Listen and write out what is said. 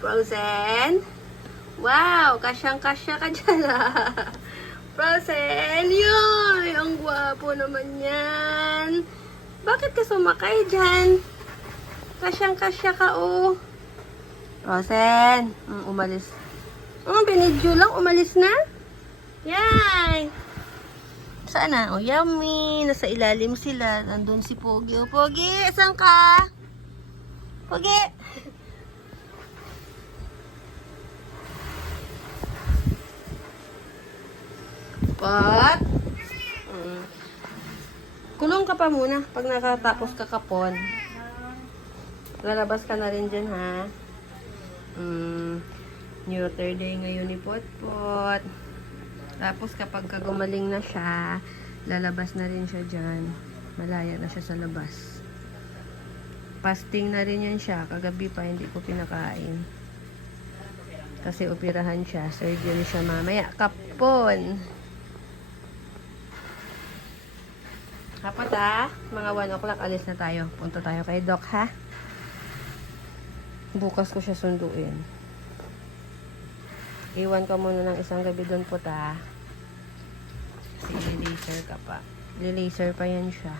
Frozen? Wow, kasyang-kasya ka dyan Frozen, yoy! Ang gwapo naman yan. Bakit ka sumakay dyan? Kasyang-kasya ka, oh. Frozen, umalis. Binidyo lang, umalis na. Yay! Saan na? Oh, yummy. Nasa ilalim sila. Nandun si Pogi. Oh, Pogi, saan ka? Pogi! Pot? Kulong ka pa muna pag nakatapos ka kapon. Lalabas ka na rin dyan, ha? New third day ngayon ni Potpot. Tapos kapag gumaling na siya, lalabas na rin siya dyan. Malaya na siya sa labas. Fasting na rin yan siya. Kagabi pa hindi ko pinakain. Kasi operahan siya. Surgery siya mamaya. Kapon! Dapat mga 1 o'clock alis na tayo. Punta tayo kay Doc, ha? Bukas ko siya sunduin. Iwan ka muna ng isang gabi doon po, Kasi laser ka pa. Laser pa yan siya.